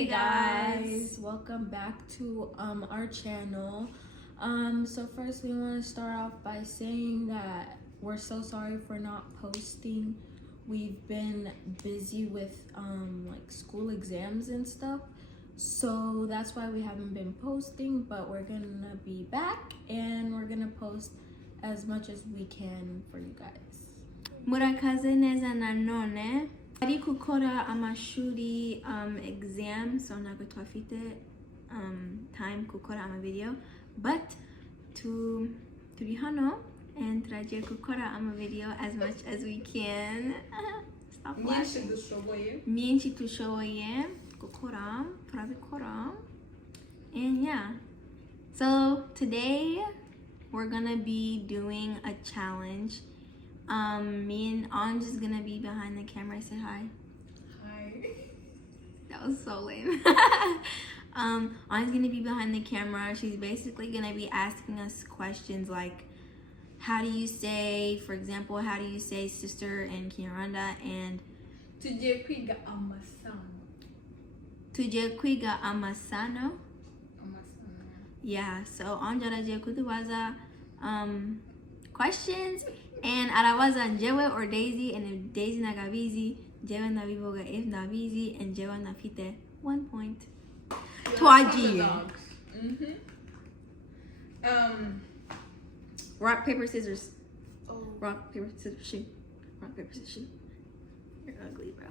Hey guys, welcome back to our channel. So first we want to start off by saying that we're so sorry for not posting. We've been busy with like school exams and stuff, so that's why we haven't been posting, but we're gonna be back and we're gonna post as much as we can for you guys. Murakaze neza nanone ari gukora amashuri exam, so ntabwo twafite time gukora amavideo, but turi hano and turagiye gukora amavideo as much as we can. Stop laughing. Myinshi dushoboye gukora, turabikora. And yeah, so today we're gonna be doing a challenge. Me and Anj is gonna be behind the camera. Say hi. Hi. That was so lame. Anj's gonna be behind the camera. She's basically gonna be asking us questions like, how do you say, for example, how do you say sister in Ikinyarwanda, and Tugiye kwiga Amasano. tujye kwiga Amasano. Amasano. Yeah, so Anj aragiye kutubaza questions, and arabaza njyewe or Daisy, and if Daisy nagabizi, njyewe ndabivuga if ndabizi, and njyewe ndafite 1 point. Twagiye. Rock, paper, scissors. Oh. Rock, paper, scissors, shoot. Rock, paper, scissors, shoot. You're ugly, bro.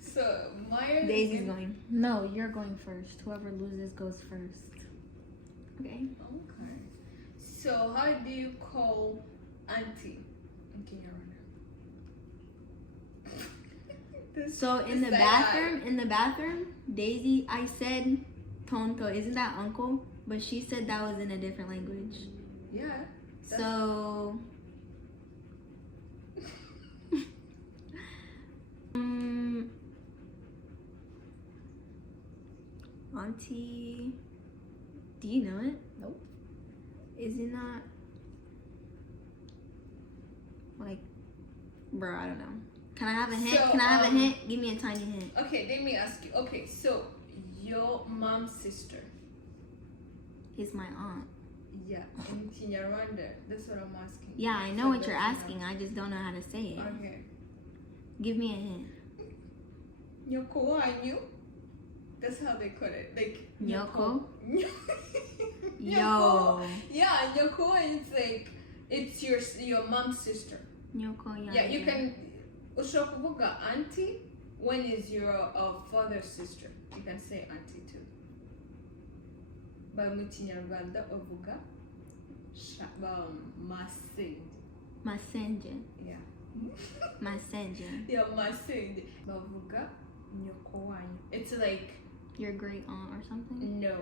So Maya. Daisy's going. No, you're going first. Whoever loses goes first. Okay. Okay. So how do you call auntie in Ikinyarwanda? So in the bathroom, Daisy, I said tonto. Isn't that uncle? But she said that was in a different language. Yeah. So auntie, do you know it? Nope. Is it not like, bro, I don't know. Can I have a hint? So, Can I have a hint? Give me a tiny hint. Okay, let me ask you. Okay, so your mom's sister. It's my aunt. Yeah, in Ikinyarwanda. That's what I'm asking. Yeah, I know So what you're that's asking. I just don't know how to say it. Okay. Give me a hint. Nyoko wanyu. That's how they call it. Like Nyoko? Nyoko. Yeah, nyoko is like, it's your mom's sister. Nyoko, yeah. Yeah, you can ushokuvuga auntie when is your father's sister. You can say auntie too. But mu Kinyarwanda uvuga masenge. Masenge. Yeah. Masenge. Yeah, masenge. Bavuga nyoko wanyu. It's like Your great aunt or something? no.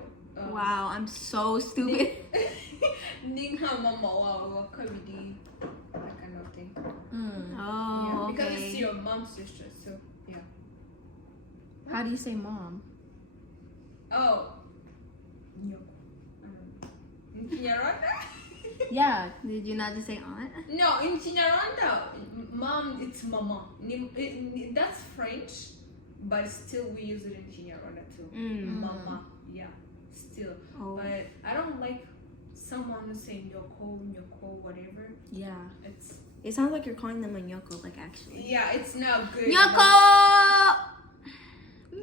Wow, I'm so stupid. Ninka mama wawe wa kabiri. That kind of thing. Oh, Yeah, because it's okay. your mom's sister, so yeah. How do you say mom? Oh. Nyoko. I don't know. In Kinyarwanda? Yeah. Did you not just say aunt? No, in Kinyarwanda, mom, it's mama. That's French, but still we use it in Kinyarwanda too. Mama, yeah, still. Oh. But I don't like someone who say nyoko, whatever. Yeah. It sounds like you're calling them a nyoko, like actually. Yeah, it's not good. Nyoko!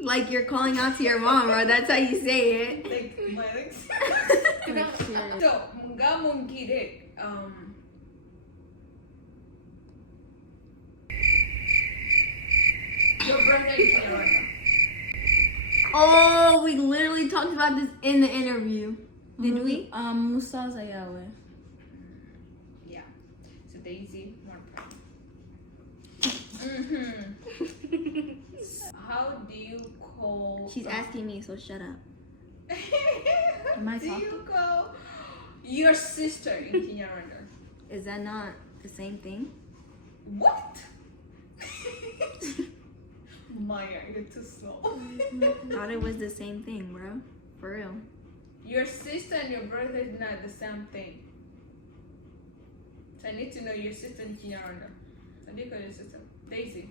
Like you're calling out to your mom, bro. That's how you say it. Like my legs. Like, serious. So, mga mungkire, your brother in Kinyarwanda. Oh, we literally talked about this in the interview. Did we? Musa Zayawe. Yeah. So Daisy, 1 point. How do you call? She's asking me, so shut up. Am I do talking? you call your sister in Kinyarwanda? Is that not the same thing? What? Maya, you're too slow. Thought it was the same thing, bro. For real. Your sister and your brother is not the same thing. So I need to know your sister in Ikinyarwanda. So do you call your sister? Daisy.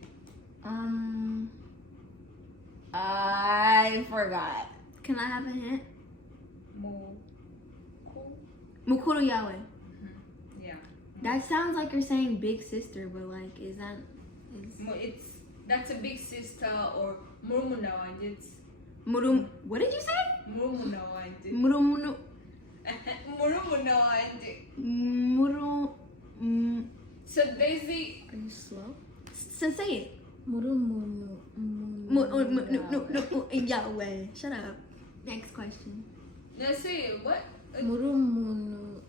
I forgot. Can I have a hint? Moku. Mukuru yawe. Yeah. That sounds like you're saying big sister, but like, is that? That's a big sister or murumuna wanje. Murum. What did you say? Murumuna wanje. Murumunu. Murumuna wanje. Muru. So there's the. Are you slow? So say it. Murumunu. No, Yahweh. Shut up. Next question. No, say it. What? Murumunu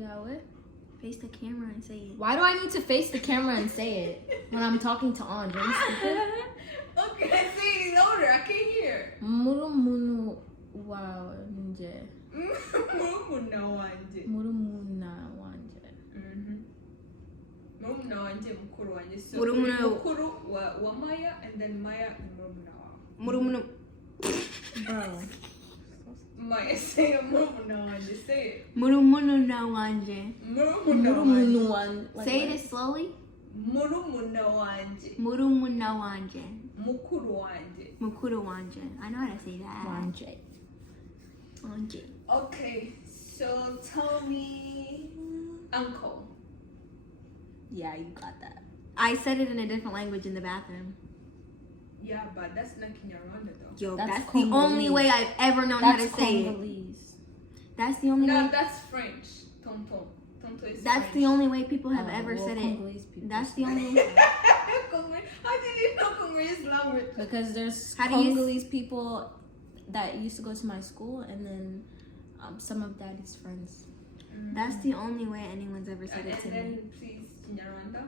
yawe. Face the camera and say it. Why do I need to face the camera and say it when I'm talking to Andre? Okay, say it louder. I can't hear. Murumunu wanje. Murumuna wanje. Murumuna wanje. Murumuna wanje mukuru wanje. So Murumuna. mukuru wa Maya and then Maya murumuna wa. Murumunu. Bro. Maya say murumuna wanje. Say it. Murumunu na wanje. Murumunu wan. Say it slowly. Murumuna wanje. Murumuna wanje. Mukuru wanje. Mukuru wanje. I know how to say that. Wanje. Wanje. Okay, so tell me, uncle. Yeah, you got that. I said it in a different language in the bathroom. Yeah, but that's not Kinyarwanda though. Yo, That's that's the Congolese. only way I've ever known how That's to say it. Congolese. That's the only No, way. that's French. Tonton. Tonton is That's French. the only way people have ever Well, said it. Congolese people That's say the only. How did you know Congolese language? Because there's How do you Congolese people that used to go to my school, and then some of Daddy's friends. That's the only way anyone's ever said And it to me. then please Kinyarwanda.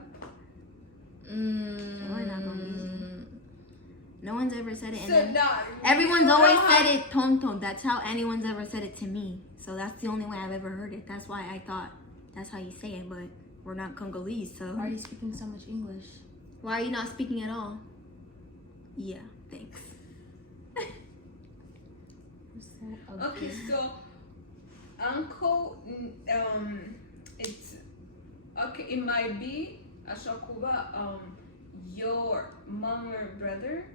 We're not Congolese. No one's ever said it. And So then no, everyone's you always know said how- it tonton. That's how anyone's ever said it to me. So that's the only way I've ever heard it. That's why I thought that's how you say it. But we're not Congolese, so Why are you speaking so much English? why are you not speaking at all? Yeah, thanks. What's that? Okay, so uncle, it's okay. It might be Ashakuba, your mom or brother,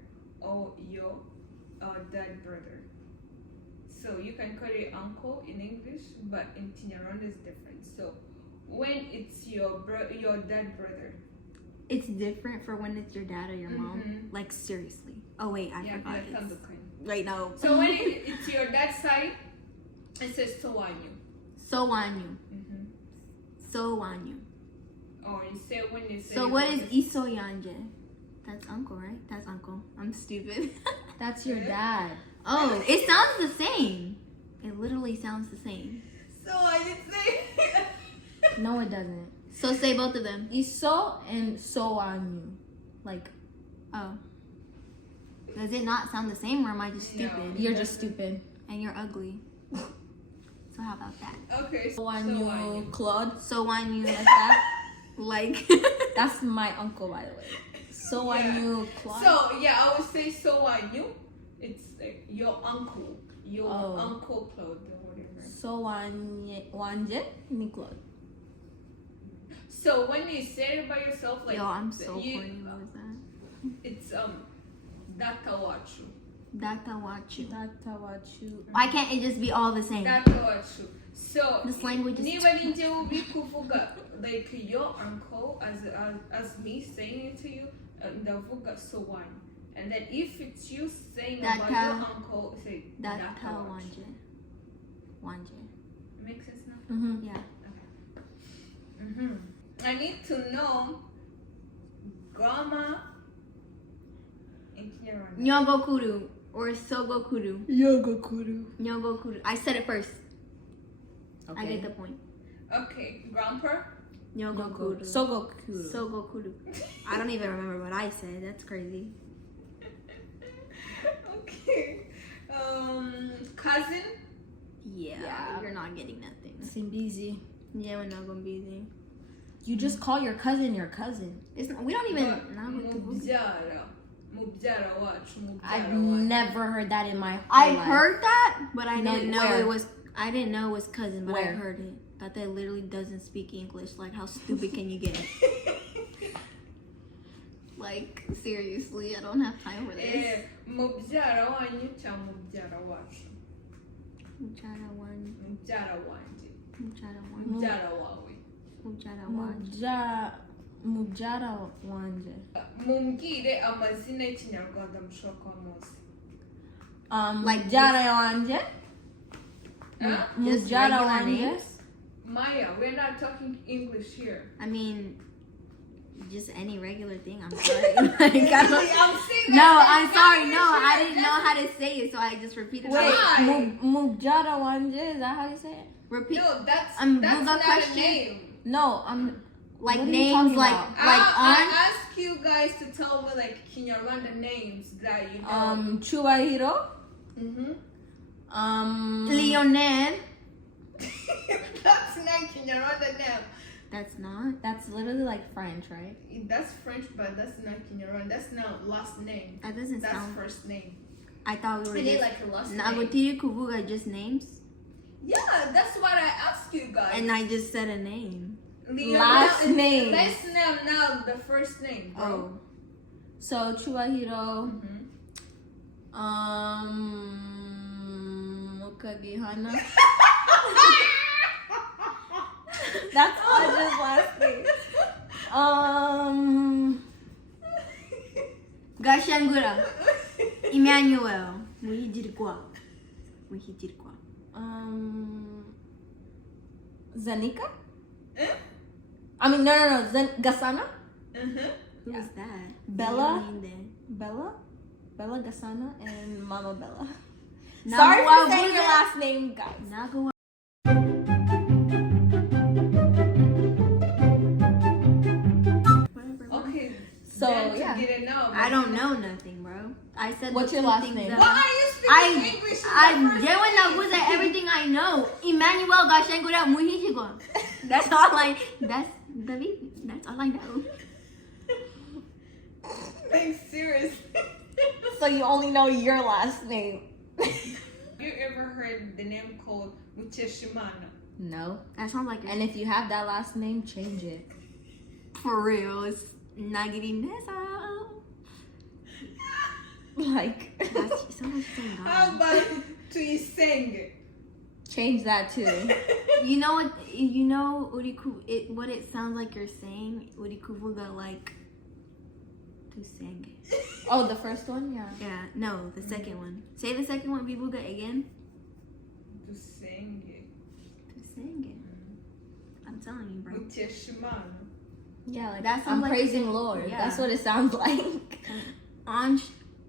or your dad brother. So you can call it uncle in English, but in Kinyarwanda it's different. So when it's your dad brother, It's different for when it's your dad or your mom. Mhm. Like seriously. Oh wait, I yeah, forgot. like It's, Kandokan. right now. So when it's your dad's side, it says Sowanyu. So wanyu. Mm-hmm. So wanyu. Or you say when you say. So what is isoyanje? That's uncle, right? That's uncle. I'm stupid. That's your dad. Oh, it sounds the same. It literally sounds the same. So I just say. No, it doesn't. So say both of them. Iso and soanyu. Like, Oh. Does it not sound the same or am I just No. stupid? you're just stupid. And you're ugly. So how about that? Okay. Soanyu Claude. So wanyu Like that. like That's my uncle, by the way. Soanyu Claude. So yeah, I would say so I knew. It's like your uncle, your Oh. uncle Claude or whatever. Soanye ni Claude. So when you say it by yourself, like yo, I'm so you, corny. What was that? it's datawachu. Data wachu. Datawachu. Why can't it just be all the same? Datawachu. So This language is niba ninje ubi kuvuga like your uncle as me saying it to you, ndavuga so one. And then if it's you saying about Data- your uncle, say Data datawachu. wanje. Wanje. Makes sense now. Mm-hmm. Yeah. I need to know grammar in Kinyarwanda. Nyogokuru or sogokuru. Yogokuru. Nyogokuru. I said it first. Okay. I get the point. Okay, grandpa. Nyogokuru. Sogokuru. Sogokuru. I don't even remember what I said. That's crazy. Okay. Cousin. Yeah, you're not getting nothing. Simbizi. Yeah, we're not gonna be there. You just call your cousin your cousin. It's, we don't even. Mubyara. Mubyara wacu. I've Mubyara wacu. never heard that in my whole I life. heard that, but I No, didn't know where? it was. I didn't know it was cousin, but I Where? heard it. That they literally doesn't speak English. Like, how stupid can you get? Like, seriously, I don't have time for this. mubyara wanyu cyangwa mubyara wacu? Mubyara wanyu. Mubyara wanjye. Mubyara wanyu. Mubyara wawe. Mubyara wanyu. Mubyara wanje. Mumbwire amazina y'ikinyarwanda mushobora kuba muzi. Like Mubyara wanje. Just Mubyara regular wanje. names? Maya, we're not talking English here. I mean, just any regular thing. I'm sorry. Like, I don't, I'm saying no, that I'm sorry. No, definition, I didn't know how to say it, so I just repeated Wait, it. Why? Mubyara wanje, is that how you say it? Repeat. No, that's Google not question. a name. No, I'm Like what are you names, talking like about? I ask you guys to tell me like Kinyarwanda names that you know. Chubahiro. Lionel. That's not Kinyarwanda name. That's not. That's literally like French, right? That's French, but that's not Kinyarwanda. That's not last name. That doesn't That's sound. first name. I thought we were Is it just. like a last name? Nagotiri Kuvuga just names, Yeah, that's what I asked you guys. and I just said a name. Last name. Last name, now the first name, bro. Oh, So Chubahiro. Mukagihana. That's Audrey's last name. Gashangura. Emmanuel. Muhijirikwa. Muhijirikwa. Zanika? I mean, no. Gasana? Who is that? Bella? What do you mean Bella Gasana and Mama Bella. then? Sorry for Nagawa saying your Buddha. last name, guys. Nagawa. Whatever. Okay. So, then yeah. to get it now. I don't know nothing, bro. I said. What's the your two last things name? that- Why are you speaking English? Everything I know. Emmanuel Gashangura Muhijigwa. That's all I. That's David. That's all I know. Like, serious. So you only know your last name. You ever heard the name called Muteshimana? No. That sounds like. And if you have that last name, change it. For real, it's Nagiri Nessa. Like, That's so much fun. How about Tuiseng? change that too. You know what? You know Uriku. What it sounds like you're saying. Urikuvuga like to sing. Oh, the first one? Yeah. Yeah. No, the second one. Say the second one. Vivuga again. Tuiseng. To sing it. I'm telling you, bro. Muteshimana. Yeah, like That I'm sounds like praising sing- Lord. yeah. That's what it sounds like. Anj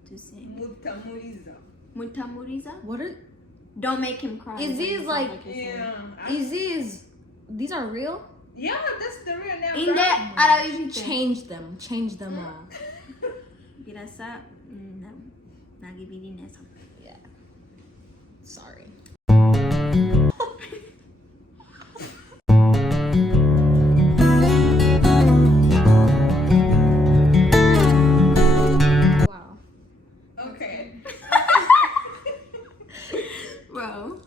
to sing. Mutamuriza. Mutamuriza. What are Don't make him cry. Is these It sounds like- you're saying. Yeah. these are real? Yeah, that's the real name. In bro. the Arabic Change them all. Birasa. No. Nagibiri Nessa. Yeah. Sorry. Wow. Okay. Bro.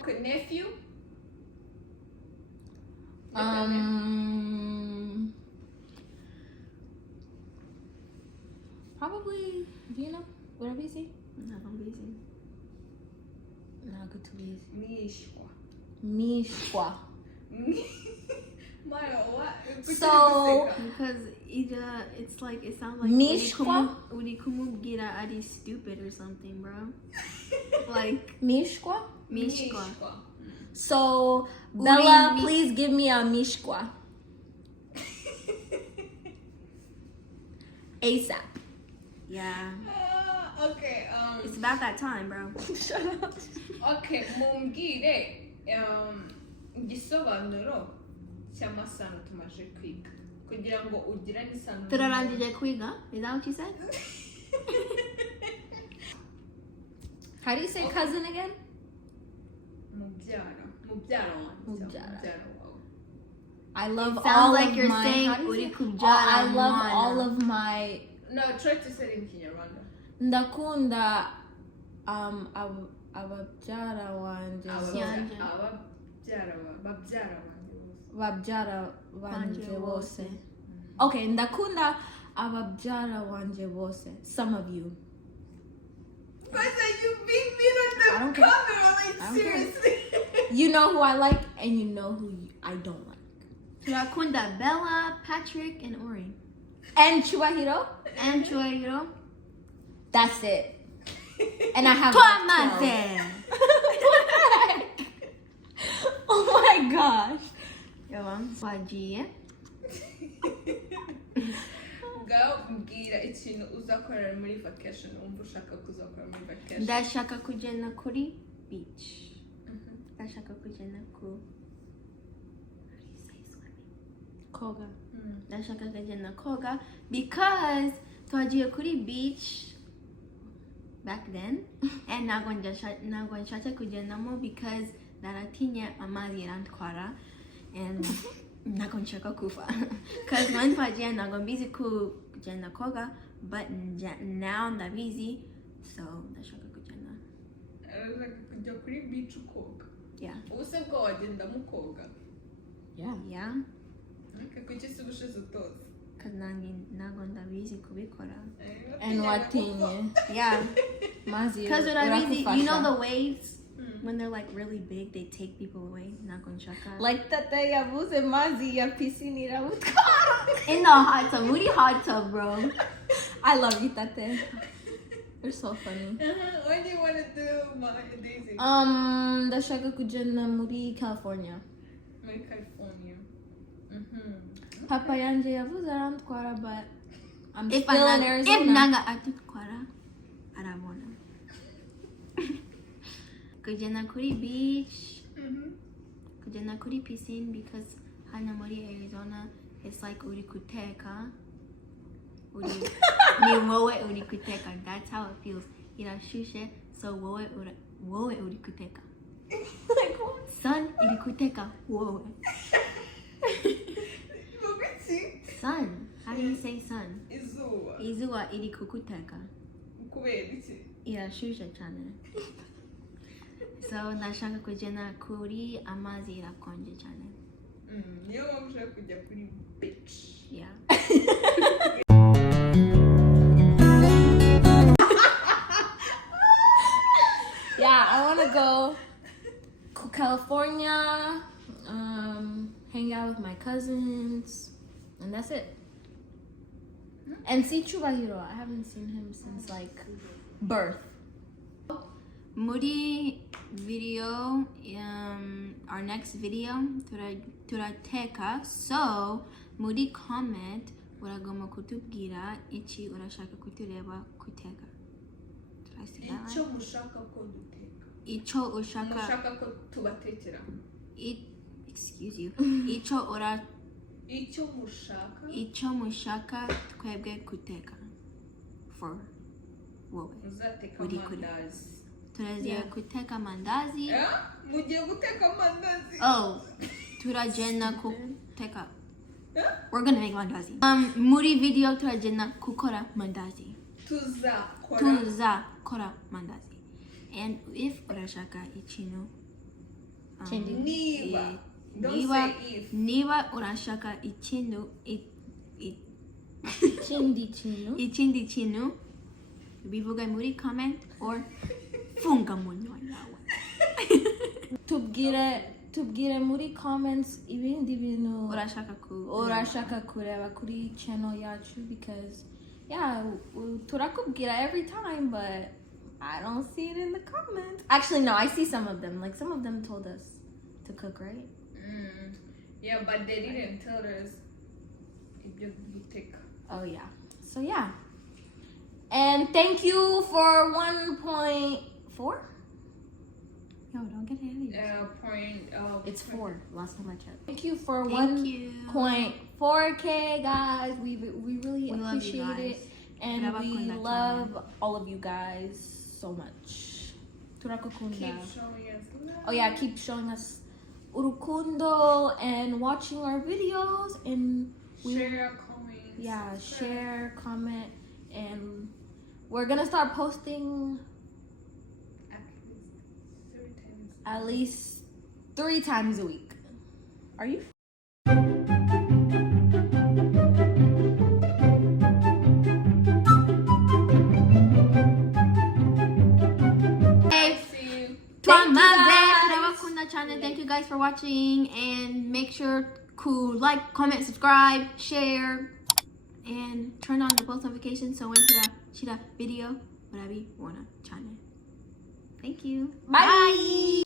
Okay, nephew. Probably, do you know? Whatever you see. I'm busy. Not good to be Mishwa. Mishwa. Maya, what? So- Because either it's like it sounds like Mishkwa? Urikumu gira ari stupid or something, bro. Like Mishwa? Mishkwa. So, Bella, mi- please give me a Mishwa. ASAP. Yeah. Okay, It's about that time, bro. Shut up. okay, mumbwire igisobanuro cy'amasano tumaze kwiga kugira ngo ugirane isano. Turarangije kwiga? Is that what you said? How do you say cousin again? Mubyara wanjye. Mubyara. wawe. I love Sounds all like of you're my. saying how do you say- Urikujara I love Mana. all of my. No, try to say it in Kinyarwanda. Ndakunda ababyara wanje Yanje. Babyara wanjye bose. babyara banje Banje bose. bose. Okay, ndakunda ababyara wanje bose. Some of you. But you beat me I on don't the care. camera, like I don't care. seriously. You know who I like and you know who I don't like. Turakunda Bella, Patrick, and Ori. And Chubahiro, And Chuahiro. that's it. And I have Tuamate! Oh my gosh. Yawan, Wajiye. Ngaho mbwira ikintu uzakorera muri vacation wumva ushaka kuzakora muri vacation. Ndashaka kugenda kuri beach. Ndashaka kugenda ku... How do you say swimming? Koga. Ndashaka kugenda koga because twagiye kuri beach back then and ntabwo nshatse kugendamo because naratinya amazi yarantwara and ntabwo nshaka kufa because when twagiye ntabwo mbizi kugenda koga but now ndabizi so ndashaka kugenda. Arashaka kujya kuri beach ukoga. Yeah. Ubuse bwo wagenda mukoga. Yeah. Kuki se ubushize utoza? Because ntabwo ndabizi kubikora. And watinye. Yeah. Mazi. Because you know the waves? When they're like really big, they take people away. Nagonshaka. Like tate yabuze mazi ya piscine iramutwara. In the hot tub. Moody hot tub, bro. I love you, tate. You're so funny. What do you want to do, Daisy? Ndashaka kugenda muri California. Muri California. Papa yanje yavuze arantwara, but I'm If still in Arizona. If naga atukwara, aramona. Kujenda kuri beach. Kujenda kuri piscine because hana muri Arizona, it's like uri kuteka. Ni wowe uri kuteka. That's how it feels. Irashushe, so wowe uri kuteka. Like what? Sun iri kuteka. Wowe. Sun. How do you say sun? Izuba. Izuba iri kukuteka. Kubera iki? Irashushe cyane. So ndashaka kugenda kuri amazi irakonje cyane. Niyo mpamvu ushaka kujya kuri beach. Yeah. Yeah, I want to go to California, hang out with my cousins, and that's it. And see Chubahiro. I haven't seen him since like birth. Muri video, our next video, turateka. So, muri comment, uragomba kutubwira iki urashaka kutureba kuteka. Did I say that right? Icyo mushaka ko duteka. Icyo ushaka. Mushaka ko tubatekera. Excuse you. Icyo mushaka twebwe kuteka. For wowe. Uzateka Uri kuri. amandazi. Turazia kuteka mandazi. Mugiye guteka amandazi. Oh, turagenda kuteka. We're gonna make mandazi. Muri video turagenda kukora mandazi. Tuzakora mandazi. And if urashaka ikintu. Niba. Don't say if. Niba urashaka ikintu ikindi kintu bivuga muri comment or funga munwa yawe. Tubwire muri comments ibindi bintu urashaka kureba kuri channel yacu because yeah, turakubwira every time but I don't see it in the comments. Actually no, I see some of them. Like some of them told us to cook, right? Yeah, but they didn't tell us ibyo guteka. Oh yeah. So yeah. And thank you for 1.4. Yo, don't get ahead. It's 4. Last time I checked. Thank you for 1.4K, guys. We really appreciate it, and we love all of you guys so much. Turakukunda. Keep showing us love. Oh yeah, keep showing us urukundo and watching our videos and Share, comment. Yeah, share, comment, and we're gonna start posting at least 3 times a week. Are you? Thank you guys for watching, and make sure to like, comment, subscribe, share, and turn on the post notifications so when shida video warabi wana channel. Thank you. Bye.